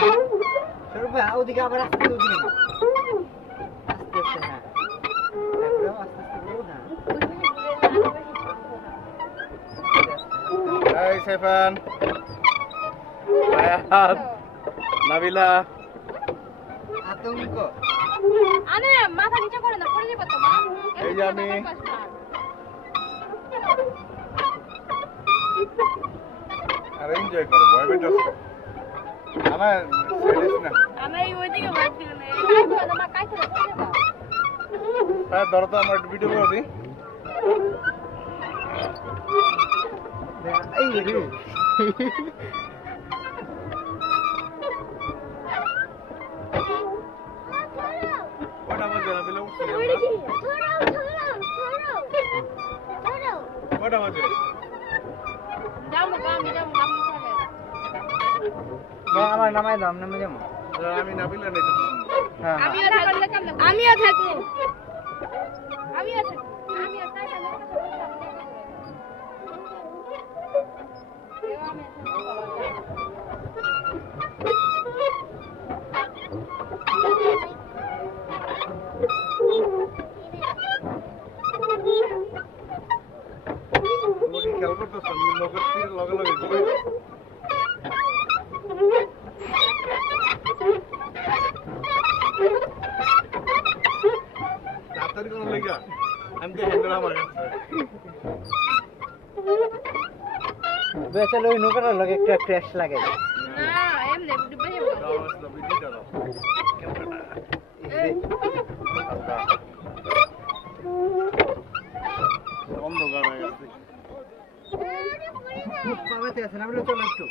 স্বরূপ ভাই ওদিকে আবার আস্তে ওদিকে আস্তে আস্তে হ্যাঁ তারপরেও আস্তে আস্তে করব না এই সাইফান। আয়াত নাবিলা। আতঙ্ক। আরে মাথা নিচে করে না পড়ে যাবে তো মা। এই যে আমি। আর এনজয় করো ভয় পেটাস আমার সেরিস না। আমি ওইদিকে বাদ দিলাম এই কাজ না। কাজ করে পড়ে যাবে হ্যাঁ ধরো তো আমার ভিডিও করে দিই। এই উঠছি আমরা কয়টা বাজে যাও মা আমি যাও কাম করে ভাই, আমার নামাই দাও আমি নামে যাব আমি নাবিলা নেই তো হ্যাঁ হ্যাঁ। আমিও থাকব। আমিও থাকব। আমিও থাকব। আমিও খেয়াল করতেছ? লগে লগে তাড়াতাড়ি কোনো লেগা আমি তো হ্যান্ডেল আমার কাছে বেচালে ওই নৌকাটার লগে একটা টেস্ট লাগে। অন্ধকার হয়ে গেছে। খুব পাবেতে আছে না বলে একটু।